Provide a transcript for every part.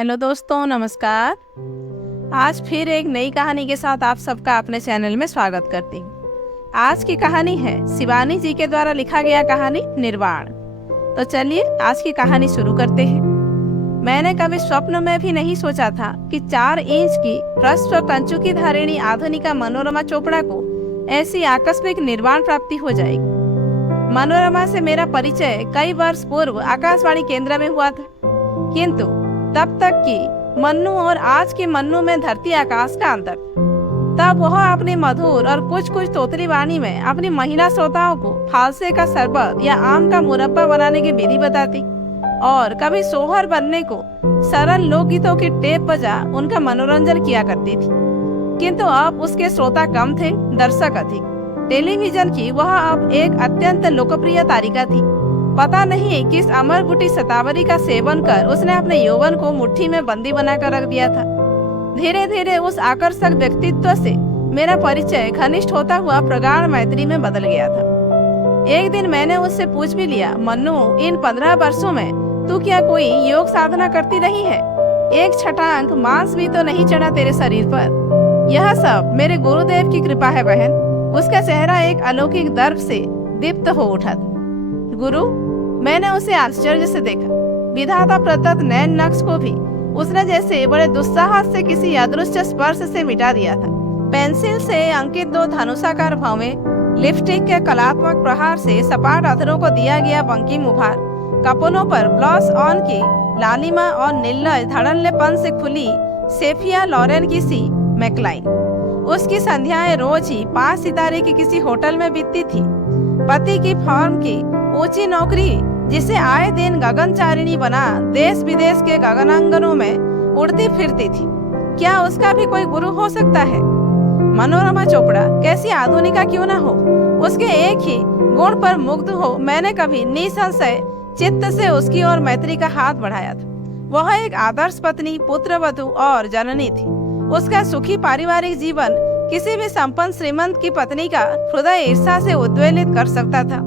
Hello दोस्तों, नमस्कार। आज फिर एक नई कहानी के साथ आप सबका अपने चैनल में स्वागत करती हूँ। आज की कहानी है शिवानी जी के द्वारा लिखा गया कहानी निर्वाण। तो चलिए आज की कहानी शुरू करते हैं। मैंने कभी स्वप्न में भी नहीं सोचा था कि 4 इंच की पृष्ठ और कंचु की धारिणी आधुनिका मनोरमा चोपड़ा को ऐसी आकस्मिक निर्वाण प्राप्ति हो जाएगी। मनोरमा से मेरा परिचय कई वर्ष पूर्व आकाशवाणी केंद्र में हुआ था, किंतु तब तक कि मन्नू और आज के मन्नू में धरती आकाश का अंतर था। तब वह अपनी मधुर और कुछ तोतली वाणी में अपनी महिला श्रोताओं को फालसे का शरबत या आम का मुरब्बा बनाने की विधि बताती और कभी सोहर बनने को सरल लोकगीतों की टेप बजा उनका मनोरंजन किया करती थी। किंतु अब उसके श्रोता कम थे, दर्शक अधिक। टेलीविजन की वह अब एक अत्यंत लोकप्रिय तारिका थी। पता नहीं किस अमर गुटी शतावरी का सेवन कर उसने अपने यौवन को मुट्ठी में बंदी बनाकर रख दिया था। धीरे धीरे उस आकर्षक व्यक्तित्व से मेरा परिचय घनिष्ठ होता हुआ प्रगाढ़ मैत्री में बदल गया था। एक दिन मैंने उससे पूछ भी लिया, मन्नू, इन 15 वर्षों में तू क्या कोई योग साधना करती रही है? एक छटांक मांस भी तो नहीं चढ़ा तेरे शरीर पर। यह सब मेरे गुरुदेव की कृपा है बहन। उसका चेहरा एक अलौकिक दर्प से दीप्त हो उठा था। गुरु, मैंने उसे आश्चर्य से देखा। विधाता प्रदत्त नैन नक्श को भी उसने जैसे बड़े दुस्साहस से किसी अदृश्य स्पर्श से मिटा दिया था। पेंसिल से अंकित 2 धनुषाकार भौवें, लिपस्टिक के कलात्मक प्रहार से सपाट अधरों को दिया गया बंकिम उभार, कपनों पर ब्लॉस ऑन की लालिमा और निर्लज धड़ल्लेपन से खुली सेफिया लॉरेन की सी मैकलाइन। उसकी संध्याएं रोज ही 5 सितारे की किसी होटल में बीतती थी। पति की फर्म की ऊंची नौकरी जिसे आए दिन गगनचारिणी बना देश विदेश के गगनांगनों में उड़ती फिरती थी। क्या उसका भी कोई गुरु हो सकता है? मनोरमा चोपड़ा कैसी आधुनिका क्यों न हो, उसके एक ही गुण पर मुग्ध हो मैंने कभी निसंशय चित्त से उसकी ओर मैत्री का हाथ बढ़ाया था। वह एक आदर्श पत्नी, पुत्रवधू और जननी थी। उसका सुखी पारिवारिक जीवन किसी भी संपन्न श्रीमंत की पत्नी का हृदय ईर्ष्या से उद्वेलित कर सकता था।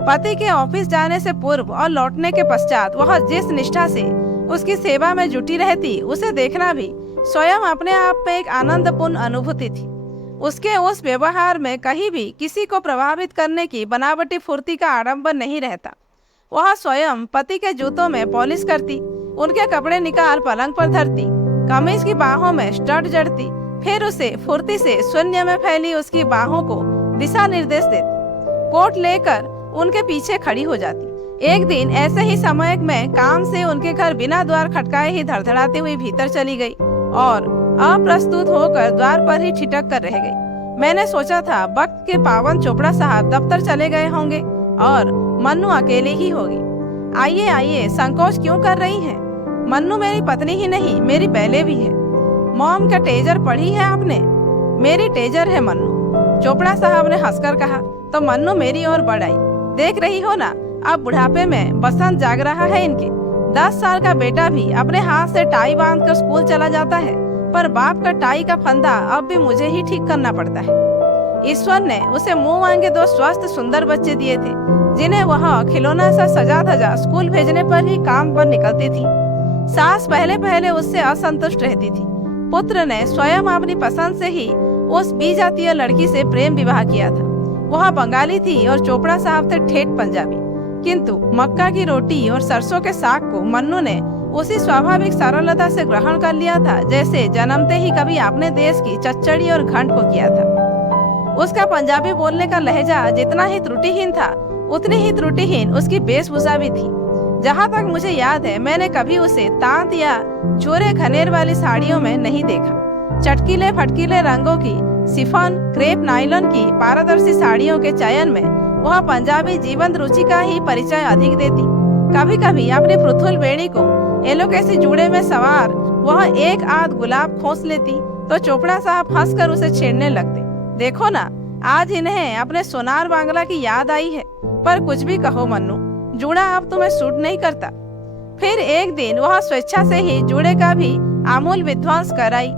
पति के ऑफिस जाने से पूर्व और लौटने के पश्चात वह जिस निष्ठा से उसकी सेवा में जुटी रहती, उसे देखना भी स्वयं अपने आप में एक आनंदपूर्ण अनुभूति थी। उसके उस व्यवहार में कहीं भी किसी को प्रभावित करने की बनावटी फुर्ती का आडंबर नहीं रहता। वह स्वयं पति के जूतों में पॉलिश करती, उनके कपड़े निकाल पलंग पर धरती, कमीज की बाहों में स्टड जड़ती, फिर उसे फुर्ती से शून्य में फैली उसकी बाहों को दिशा निर्देश देती, कोट लेकर उनके पीछे खड़ी हो जाती। एक दिन ऐसे ही समय में काम से उनके घर बिना द्वार खटकाए ही धड़धड़ाती हुई भीतर चली गई और अप्रस्तुत होकर द्वार पर ही ठिठक कर रह गई। मैंने सोचा था वक्त के पावन चोपड़ा साहब दफ्तर चले गए होंगे और मन्नू अकेले ही होगी। आइए आइए, संकोच क्यों कर रही हैं? मन्नू मेरी पत्नी ही नहीं, मेरी पहले भी है। मॉम का टेजर पढ़ी है आपने? मेरी टेजर है मन्नू, चोपड़ा साहब ने हंसकर कहा। तो मन्नू मेरी ओर बढ़ आई। देख रही हो ना, अब बुढ़ापे में बसंत जाग रहा है इनके। 10 साल का बेटा भी अपने हाथ से टाई बांधकर स्कूल चला जाता है, पर बाप का टाई का फंदा अब भी मुझे ही ठीक करना पड़ता है। ईश्वर ने उसे मुंह मांगे 2 स्वस्थ सुंदर बच्चे दिए थे, जिन्हें वह खिलौना सा सजा धजा स्कूल भेजने पर ही काम पर निकलती थी। सास पहले पहले उससे असंतुष्ट रहती थी। पुत्र ने स्वयं अपनी पसंद से ही उस बीजातीय लड़की से प्रेम विवाह किया था। वह बंगाली थी और चोपड़ा साहब थे ठेठ पंजाबी। किंतु मक्का की रोटी और सरसों के साग को मन्नू ने उसी स्वाभाविक सरलता से ग्रहण कर लिया था जैसे जन्मते ही कभी अपने देश की चच्चड़ी और घंट को किया था। उसका पंजाबी बोलने का लहजा जितना ही त्रुटिहीन था, उतनी ही त्रुटिहीन उसकी वेशभूषा भी थी। जहाँ तक मुझे याद है, मैंने कभी उसे तांत या चोरे खनेर वाली साड़ियों में नहीं देखा। चटकीले फटकीले रंगों की शिफॉन, क्रेप, नायलॉन की पारदर्शी साड़ियों के चयन में वह पंजाबी जीवंत रुचि का ही परिचय अधिक देती। कभी कभी अपनी पृथुल बेड़ी को एलोकेसी जूड़े में सवार वह एक आध गुलाब खोस लेती तो चोपड़ा साहब हंसकर उसे छेड़ने लगते। देखो ना, आज इन्हें अपने सोनार बांग्ला की याद आई है। पर कुछ भी कहो मन्नू, जूड़ा अब तुम्हें सूट नहीं करता। फिर एक दिन वह स्वेच्छा से ही जूड़े का भी आमूल विध्वंस कराई।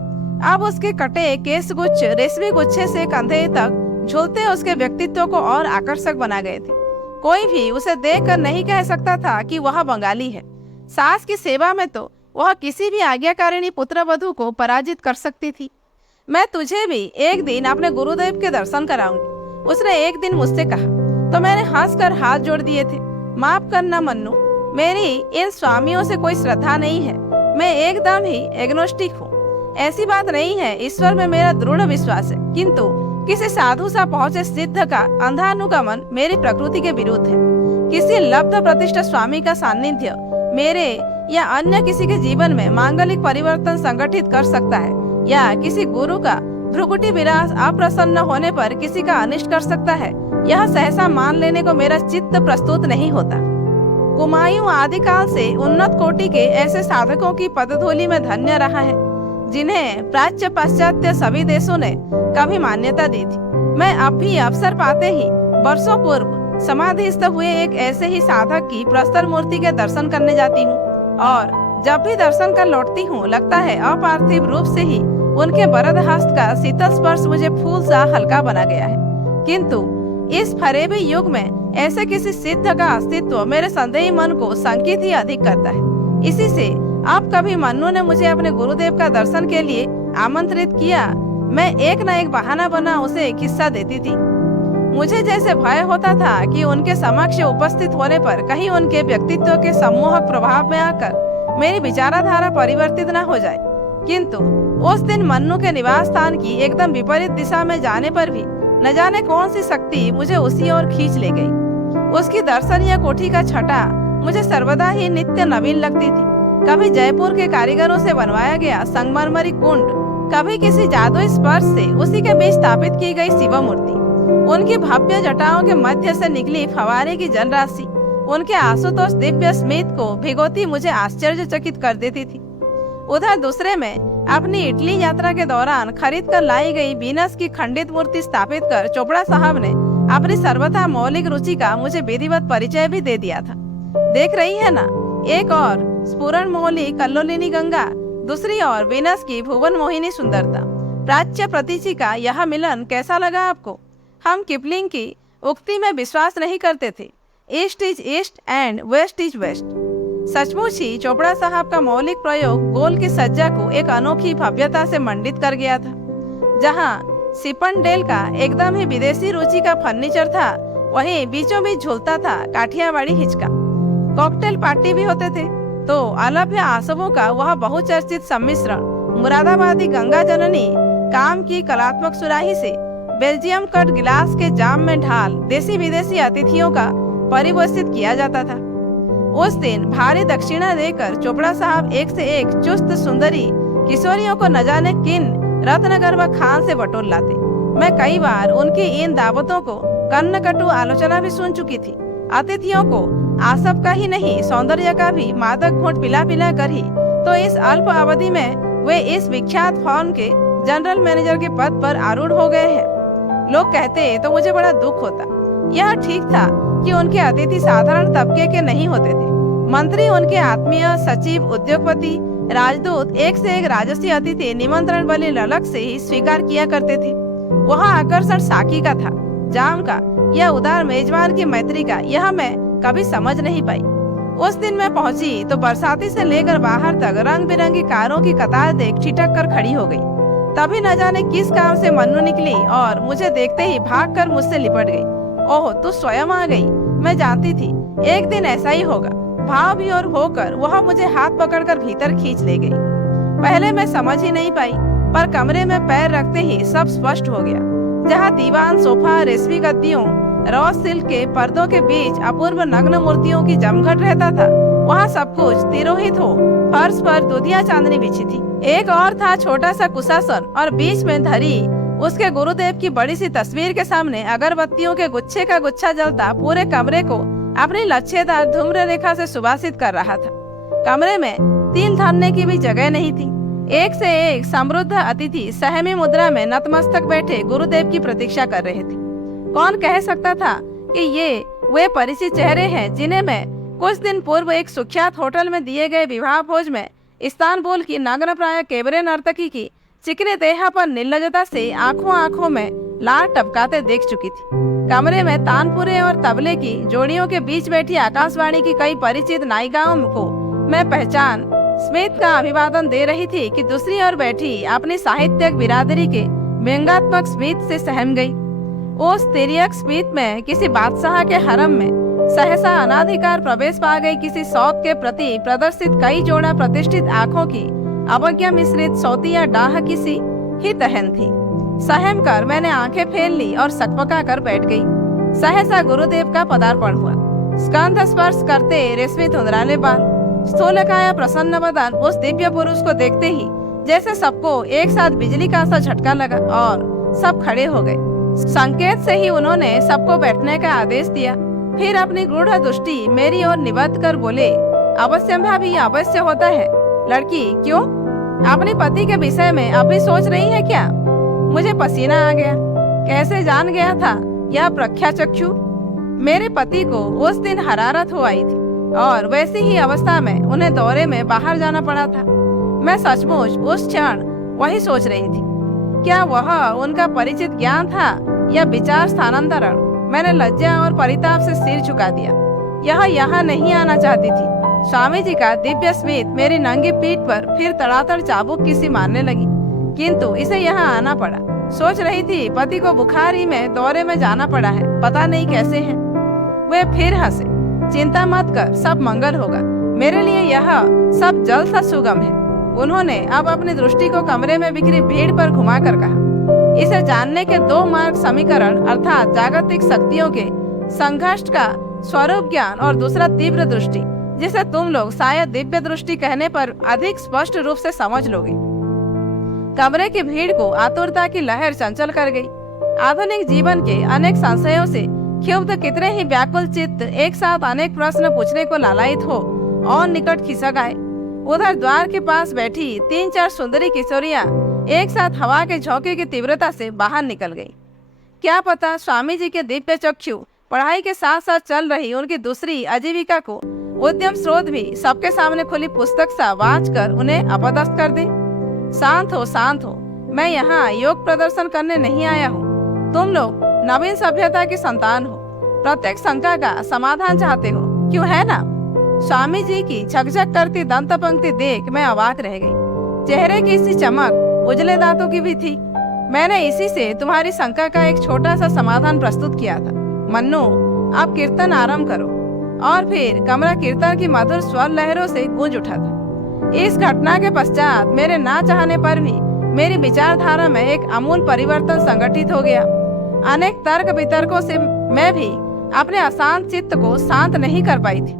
अब उसके कटे केस गुच्छ रेशमी गुच्छे से कंधे तक झूलते उसके व्यक्तित्व को और आकर्षक बना गए थे। कोई भी उसे देखकर नहीं कह सकता था कि वह बंगाली है। सास की सेवा में तो वह किसी भी आज्ञाकारिणी पुत्रवधू को पराजित कर सकती थी। मैं तुझे भी एक दिन अपने गुरुदेव के दर्शन कराऊंगी, उसने एक दिन मुझसे कहा। तो मैंने हंसकर हाथ जोड़ दिए थे। माफ करना मन्नू, मेरी इन स्वामियों से कोई श्रद्धा नहीं है। मैं एकदम ही एग्नोस्टिक हूँ। ऐसी बात नहीं है, ईश्वर में मेरा दृढ़ विश्वास है, किंतु किसी साधु सा पहुंचे सिद्ध का अंधानुगमन मेरी प्रकृति के विरुद्ध है। किसी लब्ध प्रतिष्ठ स्वामी का सानिध्य मेरे या अन्य किसी के जीवन में मांगलिक परिवर्तन संगठित कर सकता है, या किसी गुरु का भ्रुकुटी विलास अप्रसन्न होने पर किसी का अनिष्ट कर सकता है, यह सहसा मान लेने को मेरा चित्त प्रस्तुत नहीं होता। कुमायूं आदिकाल से उन्नत कोटि के ऐसे साधकों की पदधूलि में धन्य रहा है, जिन्हें प्राच्य पाश्चात्य सभी देशों ने कभी मान्यता दी थी। मैं अब भी अवसर पाते ही वर्षों पूर्व समाधिस्थ हुए एक ऐसे ही साधक की प्रस्तर मूर्ति के दर्शन करने जाती हूँ, और जब भी दर्शन कर लौटती हूँ, लगता है अपार्थिव रूप से ही उनके वरद हस्त का शीतल स्पर्श मुझे फूल सा हल्का बना गया है। किंतु इस फरेबी युग में ऐसे किसी सिद्ध का अस्तित्व मेरे संदेही मन को संकित ही अधिक करता है। इसी से अब कभी मन्नू ने मुझे अपने गुरुदेव का दर्शन के लिए आमंत्रित किया, मैं एक न एक बहाना बना उसे एक किस्सा देती थी। मुझे जैसे भय होता था कि उनके समक्ष उपस्थित होने पर कहीं उनके व्यक्तित्व के सम्मोहक प्रभाव में आकर मेरी विचारधारा परिवर्तित न हो जाए। किंतु उस दिन मन्नू के निवास स्थान की एकदम विपरीत दिशा में जाने पर भी न जाने कौन सी शक्ति मुझे उसी ओर खींच ले गई। उसकी दर्शनीय कोठी का छटा मुझे सर्वदा ही नित्य नवीन लगती थी। कभी जयपुर के कारीगरों से बनवाया गया संगमरमरी कुंड, कभी किसी जादुई स्पर्श से उसी के बीच स्थापित की गई शिव मूर्ति, उनकी भव्य जटाओं के मध्य से निकली फवारे की जनराशि, उनके आशुतोष दिव्य स्मित को भिगोती मुझे आश्चर्यचकित कर देती थी। उधर दूसरे में अपनी इटली यात्रा के दौरान खरीद कर लाई गई वीनस की खंडित मूर्ति स्थापित कर चोपड़ा साहब ने अपनी सर्वथा मौलिक रुचि का मुझे विधिवत परिचय भी दे दिया था। देख रही है ना, एक और स्फुरण मौली कल्लोलिनी गंगा, दूसरी ओर वीनस की भुवन मोहिनी सुंदरता, प्राच्य प्रतीचि का यह मिलन कैसा लगा आपको? हम किपलिंग की उक्ति में विश्वास नहीं करते थे, east is east and west is west. सचमुच ही चोपड़ा साहब का मौलिक प्रयोग गोल की सज्जा को एक अनोखी भव्यता से मंडित कर गया था। जहाँ सिपनडेल का एकदम ही विदेशी रुचि का फर्नीचर था, वहीं बीचों बीच झूलता था काठियावाड़ी हिचका। कॉकटेल पार्टी भी होते थे तो अलभ्य आसवों का वह बहुचर्चित सम्मिश्रण मुरादाबादी गंगा जननी काम की कलात्मक सुराही से बेल्जियम कट गिलास के जाम में ढाल देसी विदेशी अतिथियों का परिवेशित किया जाता था। उस दिन भारी दक्षिणा देकर चोपड़ा साहब एक से एक चुस्त सुंदरी किशोरियों को न जाने किन रत्नगर्भ खान से बटोर लाते। मैं कई बार उनकी इन दावतों को कन्नकटु आलोचना भी सुन चुकी थी। अतिथियों को आसप का ही नहीं, सौंदर्य का भी मादक घूंट पिला पिला कर ही तो इस अल्प अवधि में वे इस विख्यात फर्म के जनरल मैनेजर के पद पर आरूढ़ हो गए हैं। लोग कहते तो मुझे बड़ा दुख होता। यह ठीक था कि उनके अतिथि साधारण तबके के नहीं होते थे। मंत्री, उनके आत्मीय, सचिव, उद्योगपति, राजदूत एक से एक राजसी अतिथि निमंत्रण वाली ललक से ही स्वीकार किया करते थे। वह आकर्षण साकी का था, जाम का या उदार मेजबान की मैत्री का, यह मैं कभी समझ नहीं पाई। उस दिन मैं पहुंची तो बरसाती से लेकर बाहर तक रंग बिरंगी कारों की कतार देख ठिठक कर खड़ी हो गई। तभी न जाने किस काम से मन्नू निकली और मुझे देखते ही भागकर मुझसे लिपट गई। ओह, तू स्वयं आ गई। मैं जानती थी एक दिन ऐसा ही होगा। भाव भी और होकर वह मुझे हाथ पकड़कर भीतर खींच ले गई। पहले मैं समझ ही नहीं पाई, पर कमरे में पैर रखते ही सब स्पष्ट हो गया। जहाँ दीवान, सोफा, रेशमी गद्दियों, रॉस सिल्क के पर्दों के बीच अपूर्व नग्न मूर्तियों की जमघट रहता था, वहाँ सब कुछ तिरोहित हो फर्श पर दूधिया चांदनी बिछी थी। एक और था छोटा सा कुशासन और बीच में धरी उसके गुरुदेव की बड़ी सी तस्वीर के सामने अगरबत्तियों के गुच्छे का गुच्छा जलता पूरे कमरे को अपनी लच्छेदार धूम्र रेखा से सुवासित कर रहा था। कमरे में तिल धरने की भी जगह नहीं थी। एक से एक समृद्ध अतिथि सहमी मुद्रा में नतमस्तक बैठे गुरुदेव की प्रतीक्षा कर रहे थे। कौन कह सकता था कि ये वे परिचित चेहरे हैं जिन्हें मैं कुछ दिन पूर्व एक सुख्यात होटल में दिए गए विवाह भोज में इस्तानबुल की नग्न प्राय कैबरे नर्तकी की चिकने देहा पर निर्लजता से आंखों आंखों में लार टपकाते देख चुकी थी। कमरे में तानपुरे और तबले की जोड़ियों के बीच बैठी आकाशवाणी की कई परिचित नायिकाओं को मैं पहचान स्मिथ का अभिवादन दे रही थी कि दूसरी ओर बैठी अपनी साहित्यिक बिरादरी के व्यंग्यात्मक स्मिथ से सहम गई। उस तिर्यक स्मिथ में किसी बादशाह के हरम में सहसा अनाधिकार प्रवेश पा गई किसी सौत के प्रति प्रदर्शित कई जोड़ा प्रतिष्ठित आंखों की अवज्ञा मिश्रित सौतिया डाह किसी ही तहन थी। सहम कर मैंने आंखें फेर ली और सकपका कर बैठ गई। सहसा गुरुदेव का पदार्पण हुआ। स्कंध स्पर्श करते रेशमी धुंधराले बाल, स्थूलकाया प्रसन्न बदन उस दिव्य पुरुष को देखते ही जैसे सबको एक साथ बिजली का सा झटका लगा और सब खड़े हो गए। संकेत से ही उन्होंने सबको बैठने का आदेश दिया। फिर अपनी गूढ़ दृष्टि मेरी ओर निबद्ध कर बोले, अवश्य अवश्य होता है। लड़की, क्यों? अपने पति के विषय में अभी सोच रही है क्या? मुझे पसीना आ गया। कैसे जान गया था यह प्रख्या चक्षु? मेरे पति को उस दिन हरारत हो आई थी और वैसी ही अवस्था में उन्हें दौरे में बाहर जाना पड़ा था। मैं सचमुच उस क्षण वही सोच रही थी। क्या वह उनका परिचित ज्ञान था या विचार स्थानांतरण? मैंने लज्जा और परिताप से सिर झुका दिया। यह यहाँ नहीं आना चाहती थी। स्वामी जी का दिव्य स्मित मेरी नंगी पीठ पर फिर तड़ातड़ चाबुक की सी मारने लगी, किंतु इसे यहाँ आना पड़ा। सोच रही थी पति को बुखारी में दौरे में जाना पड़ा है, पता नहीं कैसे है। वे फिर हंसे। चिंता मत कर, सब मंगल होगा। मेरे लिए यह सब जल सा सुगम है। उन्होंने अब अपनी दृष्टि को कमरे में बिखरी भीड़ पर घुमाकर कहा, इसे जानने के दो मार्ग समीकरण अर्थात जागतिक शक्तियों के संघर्ष का स्वरूप ज्ञान और दूसरा तीव्र दृष्टि, जिसे तुम लोग शायद दिव्य दृष्टि कहने पर अधिक स्पष्ट रूप से समझ लोगे। कमरे की भीड़ को आतुरता की लहर चंचल कर गई। आधुनिक जीवन के अनेक संशयों से क्षुब्ध कितने ही व्याकुल चित्त एक साथ अनेक प्रश्न पूछने को लालायित हो और निकट खिसक आए। उधर द्वार के पास बैठी 3-4 सुंदरी किशोरियां एक साथ हवा के झोंके की तीव्रता से बाहर निकल गई। क्या पता स्वामी जी के दिव्य चक्षु पढ़ाई के साथ साथ चल रही उनकी दूसरी आजीविका को उद्यम स्रोत भी सबके सामने खुली पुस्तक सा वाच कर उन्हें अपदस्थ कर दे। शांत हो, शांत हो। मैं यहाँ योग प्रदर्शन करने नहीं आया हूँ। तुम लोग नवीन सभ्यता की संतान हो, प्रत्येक शंका का समाधान चाहते हो, क्यों है ना? स्वामी जी की झकझक करती दंत पंक्ति देख मैं अवाक रह गई। चेहरे की सी चमक उजले दांतों की भी थी। मैंने इसी से तुम्हारी शंका का एक छोटा सा समाधान प्रस्तुत किया था। मन्नू, आप कीर्तन आरंभ करो। और फिर कमरा कीर्तन की मधुर स्वर लहरों से गूंज उठा था। इस घटना के पश्चात मेरे ना चाहने पर भी मेरी विचारधारा में एक आमूल परिवर्तन संगठित हो गया। अनेक तर्क वितर्कों से मैं भी अपने अशांत चित्त को शांत नहीं कर पाई थी।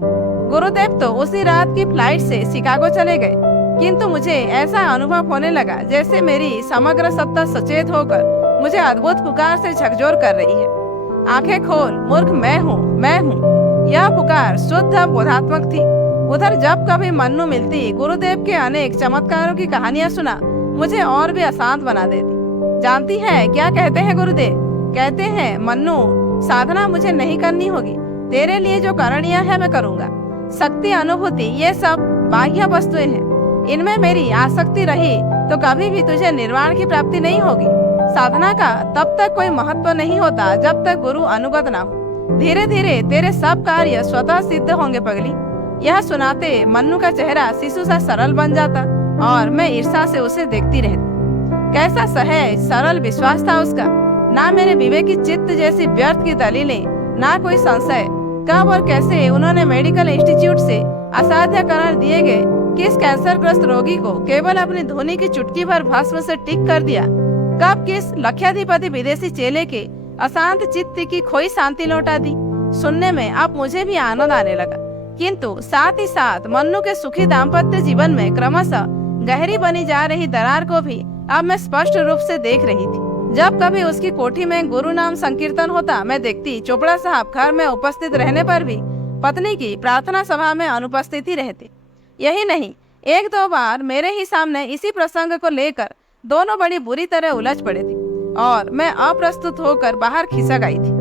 गुरुदेव तो उसी रात की फ्लाइट से शिकागो चले गए, किंतु मुझे ऐसा अनुभव होने लगा जैसे मेरी समग्र सत्ता सचेत होकर मुझे अद्भुत पुकार से झकझोर कर रही है। आंखें खोल मूर्ख, मैं हूँ, मैं हूँ। यह पुकार शुद्ध बोधात्मक थी। उधर जब कभी मन्नू मिलती, गुरुदेव के अनेक चमत्कारों की कहानियां सुना मुझे और भी अशांत बना देती। जानती है क्या कहते हैं गुरुदेव? कहते हैं, मन्नू, साधना मुझे नहीं करनी होगी, तेरे लिए जो करणीय है मैं करूँगा। शक्ति, अनुभूति, ये सब बाह्य वस्तुएं हैं। इनमें मेरी आसक्ति रही तो कभी भी तुझे निर्वाण की प्राप्ति नहीं होगी। साधना का तब तक कोई महत्व नहीं होता जब तक गुरु अनुगत ना हो। धीरे धीरे तेरे सब कार्य स्वतः सिद्ध होंगे पगली। यह सुनाते मन्नू का चेहरा शिशु सा सरल बन जाता और मैं ईर्ष्या से उसे देखती रहती। कैसा सहज सरल विश्वास था उसका। ना मेरे विवेकी चित्त जैसी व्यर्थ की दलीलें, ना कोई संशय। कब और कैसे उन्होंने मेडिकल इंस्टीट्यूट से असाध्य करार दिए गए किस कैंसरग्रस्त रोगी को केवल अपनी धुनी की चुटकी भर भस्म से टिक कर दिया। कब किस लक्षाधिपति विदेशी चेले के अशांत चित्त की खोई शांति लौटा दी। सुनने में अब मुझे भी आनंद आने लगा, किंतु साथ ही साथ मन्नू के सुखी दाम्पत्य जीवन में क्रमशः गहरी बनी जा रही दरार को भी अब मैं स्पष्ट रूप से देख रही थी। जब कभी उसकी कोठी में गुरु नाम संकीर्तन होता, मैं देखती चोपड़ा साहब घर में उपस्थित रहने पर भी पत्नी की प्रार्थना सभा में अनुपस्थिति रहती। यही नहीं, 1-2 बार मेरे ही सामने इसी प्रसंग को लेकर दोनों बड़ी बुरी तरह उलझ पड़े थे और मैं अप्रस्तुत होकर बाहर खिसक आई थी।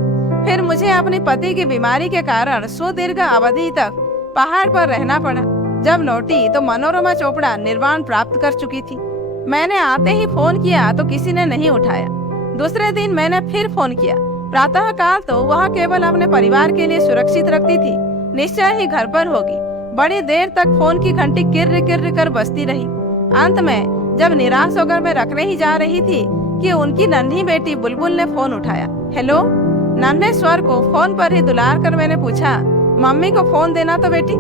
फिर मुझे अपने पति की बीमारी के कारण सुदीर्घ अवधि तक पहाड़ पर रहना पड़ा। जब लौटी तो मनोरमा चोपड़ा निर्वाण प्राप्त कर चुकी थी। मैंने आते ही फोन किया तो किसी ने नहीं उठाया। दूसरे दिन मैंने फिर फोन किया। प्रातः काल तो वह केवल अपने परिवार के लिए सुरक्षित रखती थी, निश्चय ही घर पर होगी। बड़ी देर तक फोन की घंटी किर्र किर्र कर बजती रही। अंत में जब निराश होकर मैं रखने ही जा रही थी कि उनकी नन्ही बेटी बुलबुल ने फोन उठाया। हेलो। नन्हे स्वर को फोन पर ही दुलार कर मैंने पूछा, मम्मी को फोन देना तो बेटी।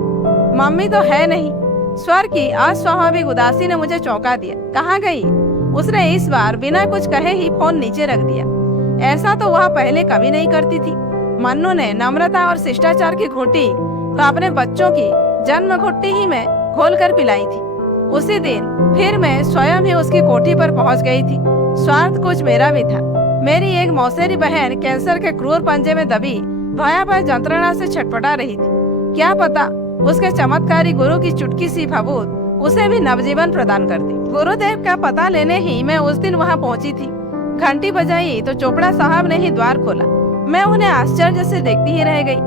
मम्मी तो है नहीं। स्वर की अस्वाभाविक उदासी ने मुझे चौंका दिया। कहाँ गई? उसने इस बार बिना कुछ कहे ही फोन नीचे रख दिया। ऐसा तो वह पहले कभी नहीं करती थी। मन्नू ने नम्रता और शिष्टाचार की घुट्टी तो अपने बच्चों की जन्म घुट्टी ही में घोल कर पिलाई थी। उसी दिन फिर मैं स्वयं ही उसकी कोठी पर पहुंच गई थी। स्वार्थ कुछ मेरा भी था। मेरी एक मौसेरी बहन कैंसर के क्रूर पंजे में दबी भयावह यंत्रणा से छटपटा रही थी। क्या पता उसके चमत्कारी गुरु की चुटकी सी फबूंद उसे भी नवजीवन प्रदान कर दी। गुरुदेव का पता लेने ही मैं उस दिन वहां पहुंची थी। घंटी बजाई तो चोपड़ा साहब ने ही द्वार खोला। मैं उन्हें आश्चर्य से देखती ही रह गई।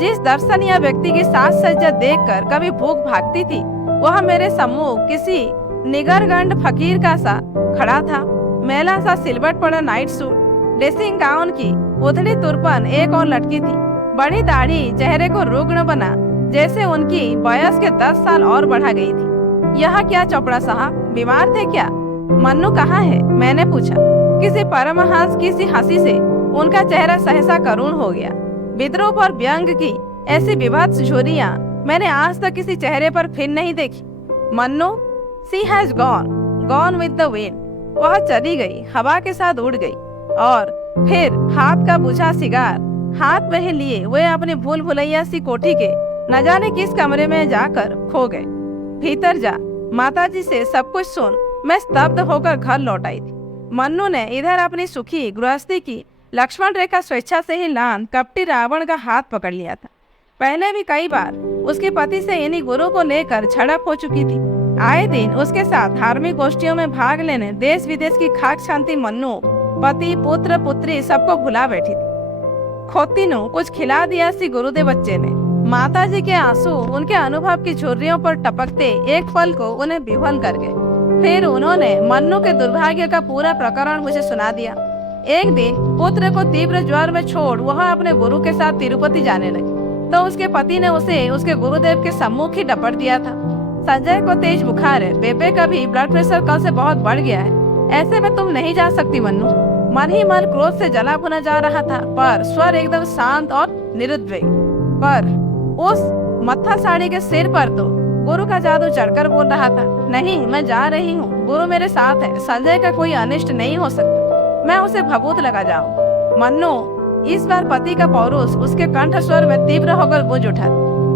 जिस दर्शनीय व्यक्ति की साज सज्जा देखकर कभी भूख भागती थी, वह मेरे सम्मुख किसी निगरगंड फकीर का सा खड़ा था। मैला सा सिलवट पड़ा नाइट सूट, ड्रेसिंग गाउन की उथड़ी तुरपन एक और लटकी थी। बड़ी दाढ़ी चेहरे को रुग्ण बना, जैसे उनकी वयस के 10 साल और बढ़ा गई थी। यह क्या चोपड़ा साहब, बीमार थे क्या? मन्नू कहाँ है? मैंने पूछा। किसी परमहंस की सी हंसी से उनका चेहरा सहसा करुण हो गया। विद्रोह और व्यंग की ऐसी विभत्स झुर्रियां मैंने आज तक किसी चेहरे पर फिर नहीं देखी। Mannu, she has gone with the wind. वह चली गई, हवा के साथ उड़ गई। और फिर हाथ का बुझा सिगार हाथ में ही लिए वे अपनी भूल भुलैया सी कोठी के न जाने किस कमरे में जाकर खो गए। भीतर जा, माताजी से सब कुछ सुन मैं स्तब्ध होकर घर लौट आई थी। मन्नू ने इधर अपनी सुखी गृहस्थी की लक्ष्मण रेखा स्वेच्छा से ही लान कपटी रावण का हाथ पकड़ लिया था। पहले भी कई बार उसके पति से इन्हीं गुरु को लेकर झड़प हो चुकी थी। आए दिन उसके साथ धार्मिक गोष्ठियों में भाग लेने देश विदेश की खाक शांति मन्नू पति पुत्र पुत्री सबको भुला बैठी थी। खोतीनू कुछ खिला दिया सी गुरुदेव बच्चे ने। माताजी के आंसू उनके अनुभव की झुर्रियों पर टपकते एक पल को उन्हें विह्वल कर गए। फिर उन्होंने मन्नू के दुर्भाग्य का पूरा प्रकरण मुझे सुना दिया। एक दिन पुत्र को तीव्र ज्वर में छोड़ वह अपने गुरु के साथ तिरुपति जाने लगी तो उसके पति ने उसे उसके गुरुदेव के सम्मुख ही डपट दिया था। संजय को तेज बुखार है, बेबे का भी ब्लड प्रेशर कल से बहुत बढ़ गया है। ऐसे में तुम नहीं जा सकती मन्नू। मन ही मन क्रोध से जला भुना जा रहा था, पर स्वर एकदम शांत और निरुद्वेग। पर उस मत्था साड़ी के सिर पर तो गुरु का जादू चढ़कर बोल रहा था, नहीं मैं जा रही हूँ, गुरु मेरे साथ है, संजय का कोई अनिष्ट नहीं हो सकता, मैं उसे भभूत लगा जाऊं। मन्नू, इस बार पति का पौरुष उसके कंठ स्वर में तीव्र होकर गूंज उठा।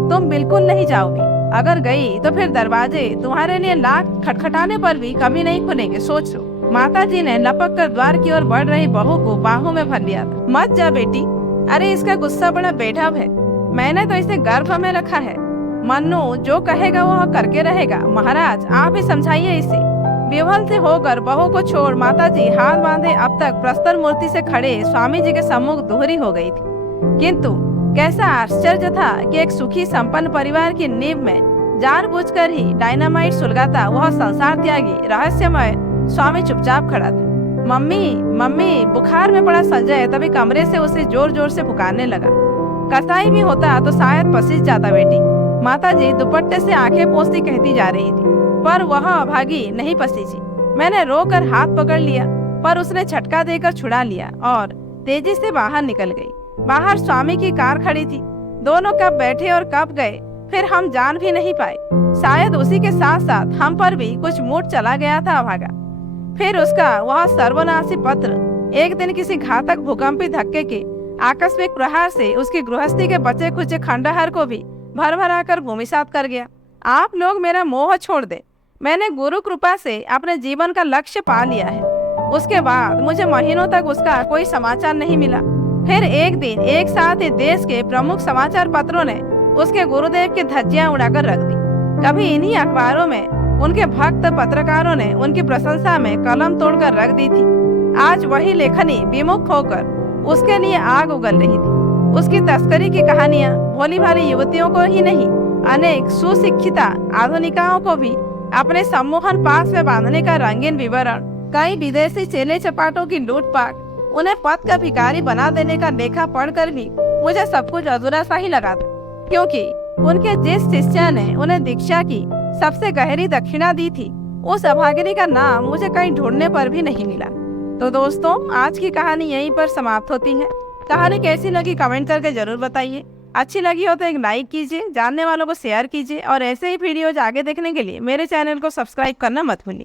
तुम बिल्कुल नहीं जाओगी। अगर गई तो फिर दरवाजे तुम्हारे लिए लाख खटखटाने पर भी कभी नहीं खुलेंगे, सोचो। माताजी ने लपक कर द्वार की ओर बढ़ रही बहू को बाहों में भर लिया था। मत जा बेटी। अरे इसका गुस्सा बड़ा बेढब है, मैंने तो इसे गर्भ में रखा है। मन्नू जो कहेगा वह करके रहेगा। महाराज आप ही समझाइए इसे। विह्वल से होकर बहू को छोड़ माताजी हाथ बांधे अब तक प्रस्तर मूर्ति से खड़े स्वामी जी के सम्मुख दोहरी हो गई थी। किंतु कैसा आश्चर्य था कि एक सुखी संपन्न परिवार की नींव में जानबूझकर ही डायनामाइट सुलगाता वह संसार त्यागी रहस्यमय स्वामी चुपचाप खड़ा था। मम्मी मम्मी, बुखार में पड़ा संजय तभी कमरे से उसे जोर जोर से पुकारने लगा। कसाई भी होता तो शायद पसीज जाता बेटी। माताजी दुपट्टे से आंखें पोंछती कहती जा रही थी, पर वह अभागी नहीं पसीजी। मैंने रोकर हाथ पकड़ लिया, पर उसने झटका देकर छुड़ा लिया और तेजी से बाहर निकल गई। बाहर स्वामी की कार खड़ी थी। दोनों कब बैठे और कब गए फिर हम जान भी नहीं पाए। शायद उसी के साथ साथ हम पर भी कुछ मूड चला गया था अभागा। फिर उसका वह सर्वनाशी पत्र एक दिन किसी घातक भूकंपी धक्के के आकस्मिक प्रहार से उसकी गृहस्थी के बचे खुचे खंडहर को भी भर भरा कर भूमिसात कर गया। आप लोग मेरा मोह छोड़ दे। मैंने गुरु कृपा से अपने जीवन का लक्ष्य पा लिया है। उसके बाद मुझे महीनों तक उसका कोई समाचार नहीं मिला। फिर एक दिन एक साथ ही देश के प्रमुख समाचार पत्रों ने उसके गुरुदेव की धज्जियां उड़ाकर रख दी। कभी इन्हीं अखबारों में उनके भक्त पत्रकारों ने उनकी प्रशंसा में कलम तोड़कर रख दी थी। आज वही लेखनी विमुख होकर उसके लिए आग उगल रही थी। उसकी तस्करी की कहानियां भोली भाली युवतियों को ही नहीं, अनेक सुशिक्षिता आधुनिकाओं को भी अपने सम्मोहन पास में बांधने का रंगीन विवरण, कई विदेशी चेले चपाटों की लूटपाट, उन्हें पद का भिखारी बना देने का लेखा पढ़कर भी मुझे सब कुछ अधूरा सा ही लगा था, क्योंकि उनके जिस शिष्य ने उन्हें दीक्षा की सबसे गहरी दक्षिणा दी थी, उस अभागिनी का नाम मुझे कहीं ढूंढने पर भी नहीं मिला। तो दोस्तों, आज की कहानी यहीं पर समाप्त होती है। कहानी कैसी लगी कमेंट करके जरूर बताइए। अच्छी लगी हो तो एक लाइक कीजिए, जानने वालों को शेयर कीजिए और ऐसे ही वीडियोज आगे देखने के लिए मेरे चैनल को सब्सक्राइब करना मत भूलिए।